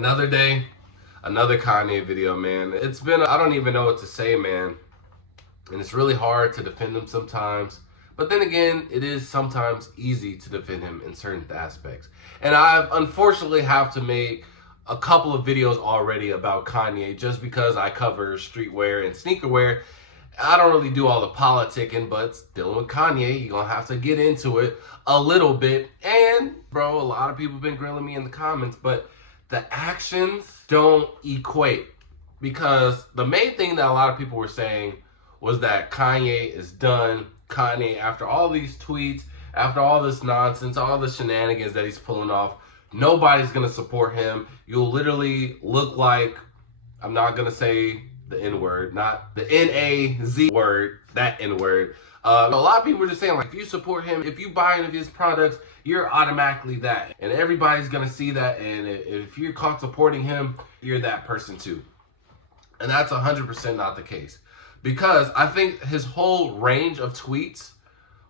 Another day, another Kanye video, man. It's been, I don't even know what to say, man. And it's really hard to defend him sometimes. But then again, it is sometimes easy to defend him in certain aspects. And I've unfortunately have to make a couple of videos already about Kanye just because I cover streetwear and sneakerwear. I don't really do all the politicking, but dealing with Kanye, you're going to have to get into it a little bit. And, bro, a lot of people have been grilling me in the comments, but the actions don't equate. Because the main thing that a lot of people were saying was that Kanye is done. Kanye, after all these tweets, after all this nonsense, all the shenanigans that he's pulling off, nobody's going to support him. You'll literally look like, I'm not going to say the N-word, not the N-A-Z word, that N-word. A lot of people were just saying, like, if you support him, if you buy any of his products, you're automatically that. And everybody's going to see that. And if you're caught supporting him, you're that person too. And that's 100% not the case. Because I think his whole range of tweets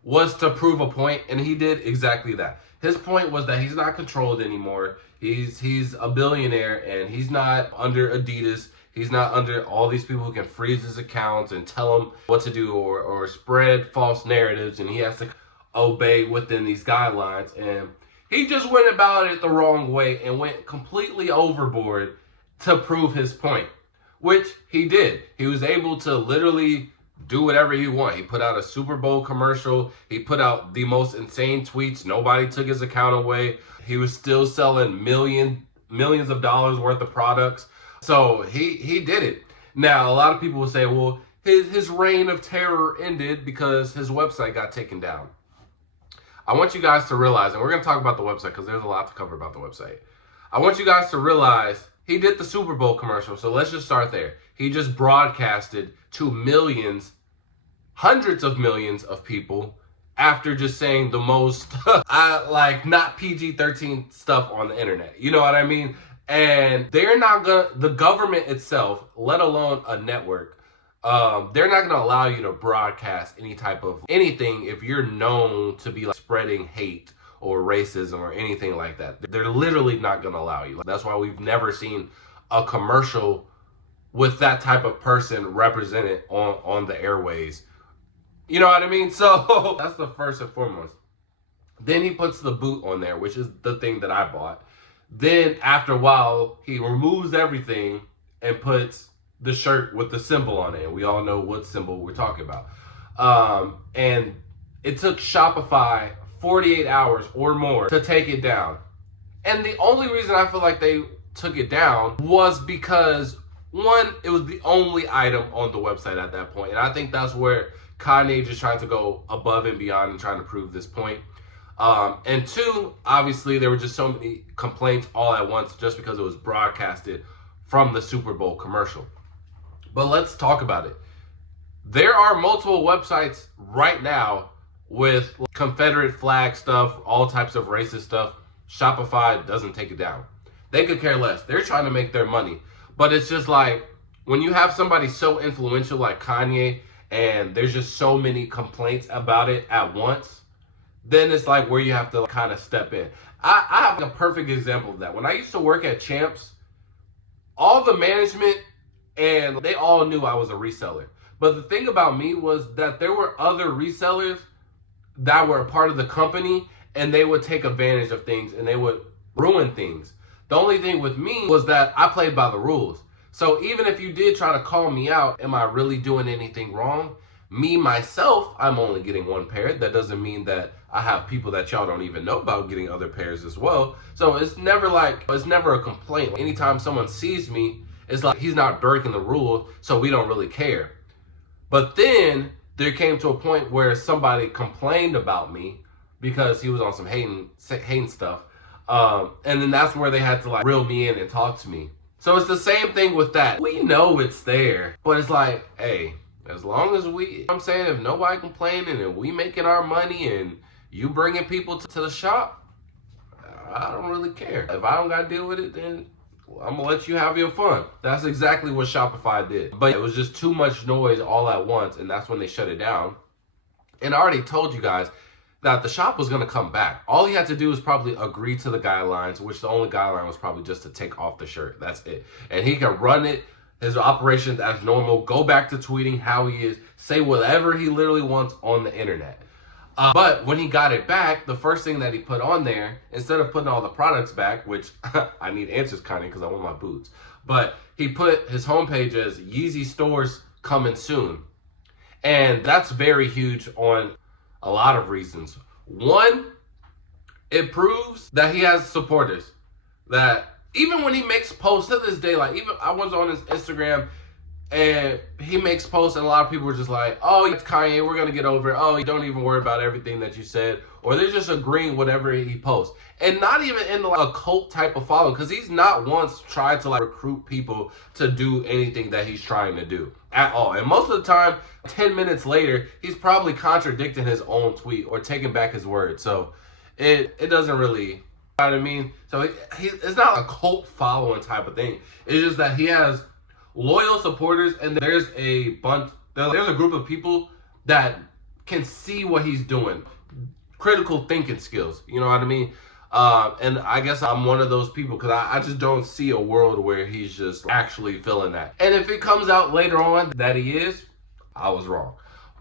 was to prove a point, and he did exactly that. His point was that he's not controlled anymore. He's a billionaire, and he's not under Adidas. He's not under all these people who can freeze his accounts and tell him what to do or spread false narratives, and he has to obey within these guidelines. And he just went about it the wrong way and went completely overboard to prove his point, which he did. He was able to literally do whatever he wanted. He put out a Super Bowl commercial. He put out the most insane tweets. Nobody took his account away. He was still selling millions of dollars worth of products. So he did it. Now, a lot of people will say, well, his reign of terror ended because his website got taken down. I want you guys to realize, and we're going to talk about the website because there's a lot to cover about the website. I want you guys to realize he did the Super Bowl commercial, so let's just start there. He just broadcasted to millions, hundreds of millions of people after just saying the most, not PG-13 stuff on the internet. You know what I mean? And they're not the government itself, let alone a network, they're not gonna allow you to broadcast any type of anything if you're known to be spreading hate or racism or anything like that. They're literally not gonna allow you. That's why we've never seen a commercial with that type of person represented on the airways. You know what I mean? So that's the first and foremost. Then he puts the boot on there, which is the thing that I bought. Then after a while, he removes everything and puts the shirt with the symbol on it. And we all know what symbol we're talking about. And it took Shopify 48 hours or more to take it down. And the only reason I feel like they took it down was because, one, it was the only item on the website at that point. And I think that's where Kanye just tried to go above and beyond and trying to prove this point. And two, obviously, there were just so many complaints all at once just because it was broadcasted from the Super Bowl commercial. But let's talk about it. There are multiple websites right now with Confederate flag stuff, all types of racist stuff. Shopify doesn't take it down. They could care less. They're trying to make their money. But it's just like, when you have somebody so influential like Kanye, and there's just so many complaints about it at once, then it's like where you have to kind of step in. I have a perfect example of that. When I used to work at Champs, all the management, and they all knew I was a reseller. But the thing about me was that there were other resellers that were a part of the company, and they would take advantage of things, and they would ruin things. The only thing with me was that I played by the rules. So even if you did try to call me out, am I really doing anything wrong? Me, myself, I'm only getting one pair. That doesn't mean that I have people that y'all don't even know about getting other pairs as well. So it's never a complaint. Anytime someone sees me, it's like he's not breaking the rule, so we don't really care. But then there came to a point where somebody complained about me because he was on some hating stuff. And then that's where they had to reel me in and talk to me. So it's the same thing with that. We know it's there, but it's like, hey, as long as I'm saying, if nobody complaining and we making our money and you bringing people to the shop, I don't really care. If I don't got to deal with it, then I'm going to let you have your fun. That's exactly what Shopify did. But it was just too much noise all at once, and that's when they shut it down. And I already told you guys, that the shop was going to come back. All he had to do was probably agree to the guidelines, which the only guideline was probably just to take off the shirt. That's it. And he can run it, his operations as normal, go back to tweeting how he is, say whatever he literally wants on the internet. But when he got it back, the first thing that he put on there, instead of putting all the products back, which I need answers, Kanye, because I want my boots, but he put his homepage as Yeezy stores coming soon. And that's very huge on a lot of reasons. One, it proves that he has supporters. That even when he makes posts to this day, like even I was on his Instagram and he makes posts and a lot of people were just like, oh, it's Kanye, we're gonna get over it. Oh, you don't even worry about everything that you said. Or they're just agreeing whatever he posts. And not even in like a cult type of following, because he's not once tried to like recruit people to do anything that he's trying to do at all. And most of the time, 10 minutes later, he's probably contradicting his own tweet or taking back his word. So it doesn't really, you know what I mean? So it's not a cult following type of thing. It's just that he has loyal supporters, and there's a group of people that can see what he's doing. Critical thinking skills, you know what I mean? And I guess I'm one of those people because I just don't see a world where he's just actually feeling that. And if it comes out later on that he is, I was wrong.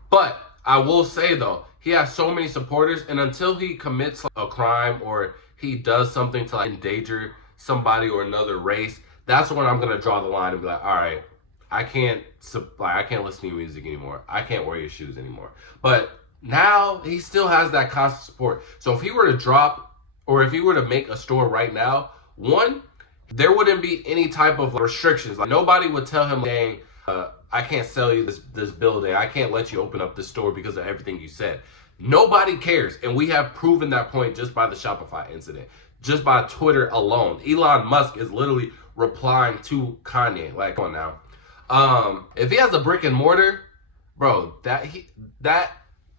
But I will say though, he has so many supporters, and until he commits a crime or he does something to like endanger somebody or another race, that's when I'm gonna draw the line and be like, all right, I can't listen to your music anymore. I can't wear your shoes anymore. But now he still has that constant support. So if he were to drop, or if he were to make a store right now, one, there wouldn't be any type of restrictions. Like nobody would tell him, saying, I can't sell you this building. I can't let you open up this store because of everything you said. Nobody cares. And we have proven that point just by the Shopify incident, just by Twitter alone. Elon Musk is literally replying to Kanye. Like, come on now. If he has a brick and mortar, bro, that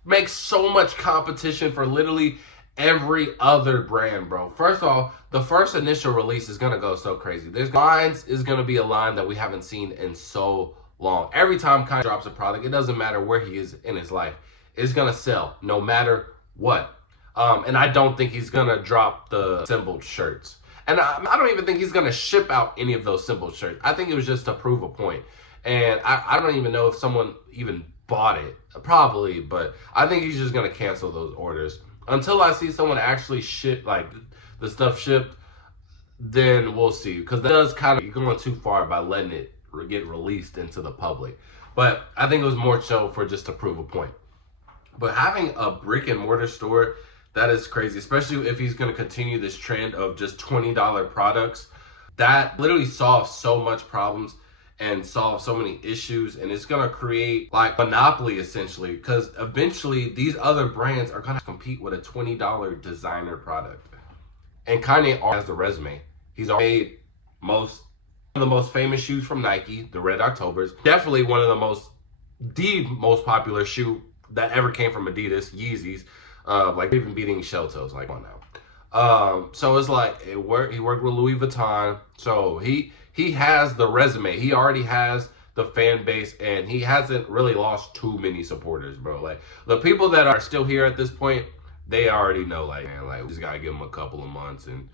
makes so much competition for literally every other brand, bro. First off, the first initial release is gonna go so crazy. There's lines is gonna be a line that we haven't seen in so long. Every time Kanye drops a product, it doesn't matter where he is in his life, it's gonna sell no matter what. And I don't think he's gonna drop the symboled shirts. And I don't even think he's gonna ship out any of those symboled shirts. I think it was just to prove a point. And I don't even know if someone even bought it. Probably, but I think he's just gonna cancel those orders. Until I see someone actually ship, like the stuff shipped, then we'll see. Because that does kind of, you're going too far by letting it get released into the public. But I think it was more so for just to prove a point. But having a brick and mortar store, that is crazy. Especially if he's going to continue this trend of just $20 products. That literally solves so much problems and solve so many issues, and it's gonna create like monopoly essentially, because eventually these other brands are gonna compete with a $20 designer product. And Kanye has the resume. He's made one of the most famous shoes from Nike, the Red Octobers. Definitely one of the most popular shoe that ever came from Adidas, Yeezys, like even beating Shell Toes, like on now. So it's like he worked with Louis Vuitton, so he has the resume. He already has the fan base, and he hasn't really lost too many supporters, bro. Like the people that are still here at this point, they already know, like, man, like we just gotta give him a couple of months and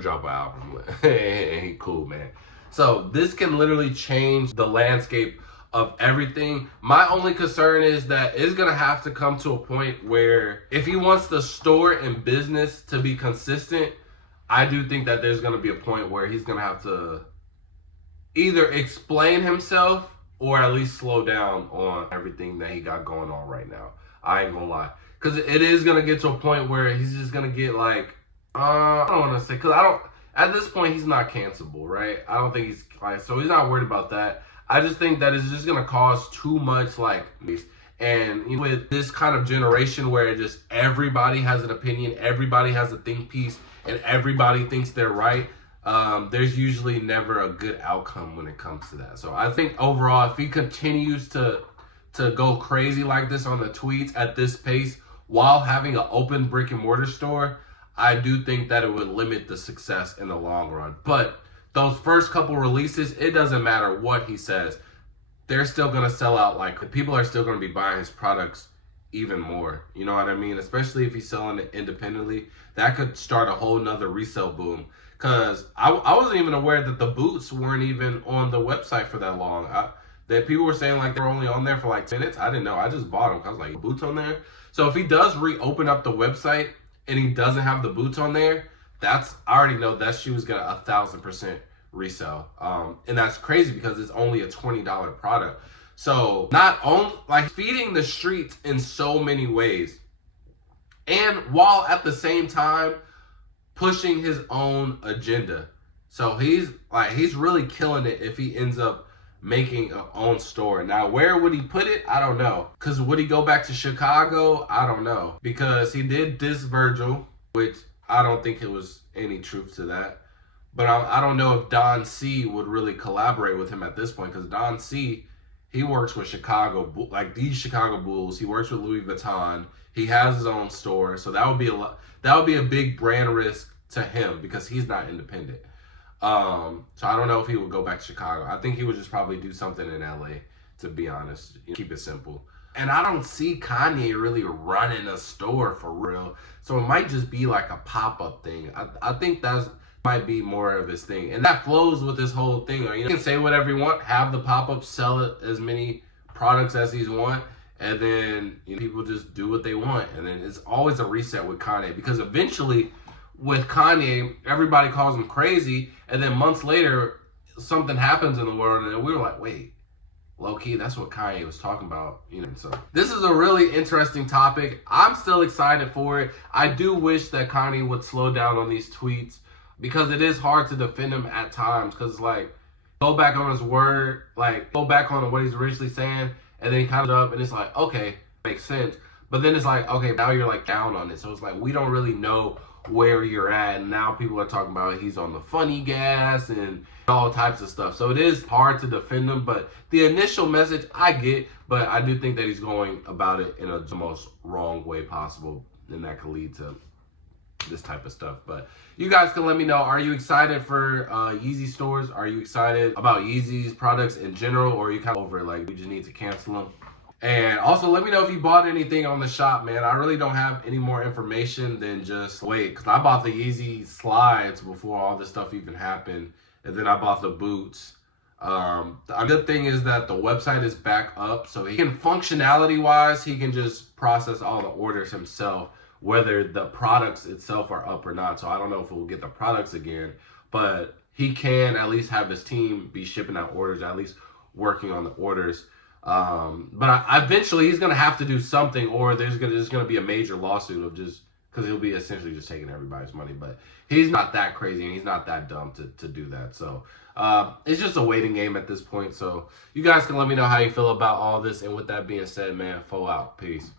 drop an album. And he cool, man. So this can literally change the landscape of everything. My only concern is that it's gonna have to come to a point where if he wants the store and business to be consistent, I do think that there's gonna be a point where he's gonna have to either explain himself or at least slow down on everything that he got going on right now. I ain't gonna lie. Because it is going to get to a point where he's just going to get like, I don't want to say, because at this point, he's not cancelable, right? I don't think he's, like, so he's not worried about that. I just think that it's just going to cause too much, like, and with this kind of generation where just everybody has an opinion, everybody has a think piece, and everybody thinks they're right, there's usually never a good outcome when it comes to that. So I think overall, if he continues to go crazy like this on the tweets at this pace while having an open brick and mortar store, I do think that it would limit the success in the long run. But those first couple releases, it doesn't matter what he says. They're still going to sell out. Like, people are still going to be buying his products even more. You know what I mean? Especially if he's selling it independently, that could start a whole nother resale boom. Cause I wasn't even aware that the boots weren't even on the website for that long. That people were saying like they were only on there for like 10 minutes. I didn't know. I just bought them. I was like, boots on there. So if he does reopen up the website and he doesn't have the boots on there, I already know that shoe is gonna 1,000% resell. And that's crazy because it's only a $20 product. So not only like feeding the streets in so many ways, and while at the same time pushing his own agenda. So he's really killing it if he ends up making an own store. Now, where would he put it? I don't know. Because would he go back to Chicago? I don't know. Because he did diss Virgil, which I don't think it was any truth to that. But I don't know if Don C would really collaborate with him at this point. Because Don C, he works with Chicago, like these Chicago Bulls. He works with Louis Vuitton. He has his own store. So that would be a big brand risk to him because he's not independent. So I don't know if he would go back to Chicago. I think he would just probably do something in LA, to be honest. Keep it simple. And I don't see Kanye really running a store for real. So it might just be like a pop-up thing. I think that might be more of his thing. And that flows with this whole thing. You know, he can say whatever he want, have the pop-up, sell it as many products as he's want, and then people just do what they want. And then it's always a reset with Kanye because eventually with Kanye, everybody calls him crazy, and then months later, something happens in the world, and we were like, wait, low-key, that's what Kanye was talking about, So this is a really interesting topic. I'm still excited for it. I do wish that Kanye would slow down on these tweets, because it is hard to defend him at times, because, go back on his word, go back on what he's originally saying, and then he kind of up, and it's like, okay, makes sense. But then it's like, okay, now you're, down on it. So it's like, we don't really know where you're at, and now people are talking about he's on the funny gas and all types of stuff. So it is hard to defend him, but the initial message I get, but I do think that he's going about it in the most wrong way possible, and that could lead to this type of stuff. But you guys can let me know, are you excited for Yeezy stores? Are you excited about Yeezy's products in general, or are you kind of over it, we just need to cancel them? And also, let me know if you bought anything on the shop, man. I really don't have any more information than just wait, because I bought the Yeezy slides before all this stuff even happened, and then I bought the boots. The good thing is that the website is back up, so he can, functionality-wise, he can just process all the orders himself, whether the products itself are up or not. So I don't know if we'll get the products again, but he can at least have his team be shipping out orders, at least working on the orders. But eventually he's going to have to do something, or there's going to be a major lawsuit of just, because he'll be essentially just taking everybody's money. But he's not that crazy, and he's not that dumb to do that. So it's just a waiting game at this point. So you guys can let me know how you feel about all this. And with that being said, man, full out. Peace.